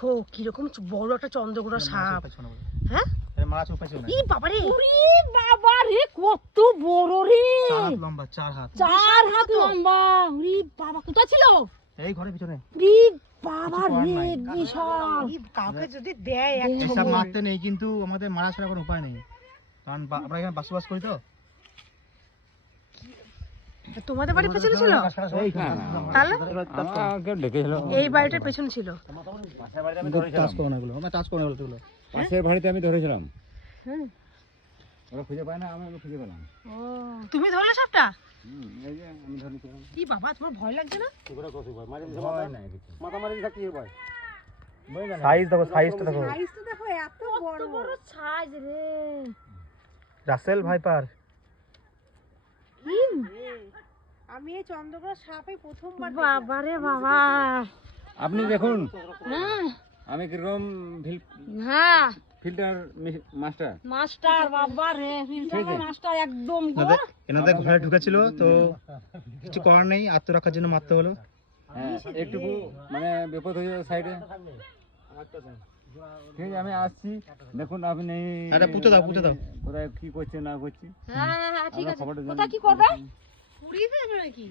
দেখো কিরকম বড় একটা চন্দ্রগোড়া সাপ। হ্যাঁ মাছ উপাইছে না। ই বাবা রে, ওরে বাবা রে, কত বড় রে! 4 হাত লম্বা, 4 হাত। 4 হাত লম্বা। ওরে বাবা, কোথায় ছিল? এই ঘরের পিছনে। রে বাবা রে, বিশাল। কাউকে যদি দেয় এক এসব মারতে নেই, কিন্তু আমাদের মারা ছাড়া কোনো উপায় নেই, কারণ আমরা এখানে বসবাস করি তো। তোমাদের বাড়ির পেছনে ছিল? তাহলে এই বাড়িটার পেছনে ছিল। টাচ করো না এগুলো, আমরা টাচ করো না এগুলো। পাশের বাড়িতে আমি ধরেছিলাম। হ্যাঁ, ওরা খুঁজে পায় না, আমি খুঁজে পেলাম। ও তুমি ধরলে সাপটা? এই যে আমি ধরেছিলাম। কি বাবা, তোমার ভয় লাগছে না? ভয় নাই কিছু। মাথা মারি থাকতে ভয়। সাইজ দেখো, সাইজটা দেখো। সাইজটা দেখো, এত বড় সাইজ রে। Russell viper. আমি এই চন্দ্রগড় সাপে প্রথমবার। বাবা রে বাবা, আপনি দেখুন হ্যাঁ আমি কিরকম হ্যাঁ ফিল্টার মাস্টার। মাস্টার বাবা রে, ফিল্টার মাস্টার একদম গো। এনাদের ঘরে ঢুকেছিল তো কিছু করার নেই, আত্মরক্ষার জন্য মারতে হলো। হ্যাঁ, একটুকু মানে বিপদ হয়ে যাবে সাইডে। ঠিক আছে, আমি আসছি, দেখুন আপনি। আরে পুঁতে দাও, পুঁতে দাও। কোথায় কি করছে না করছি। হ্যাঁ হ্যাঁ ঠিক আছে। খবরটা কোথায় কি করবে? পুড়িয়ে দেবে নাকি?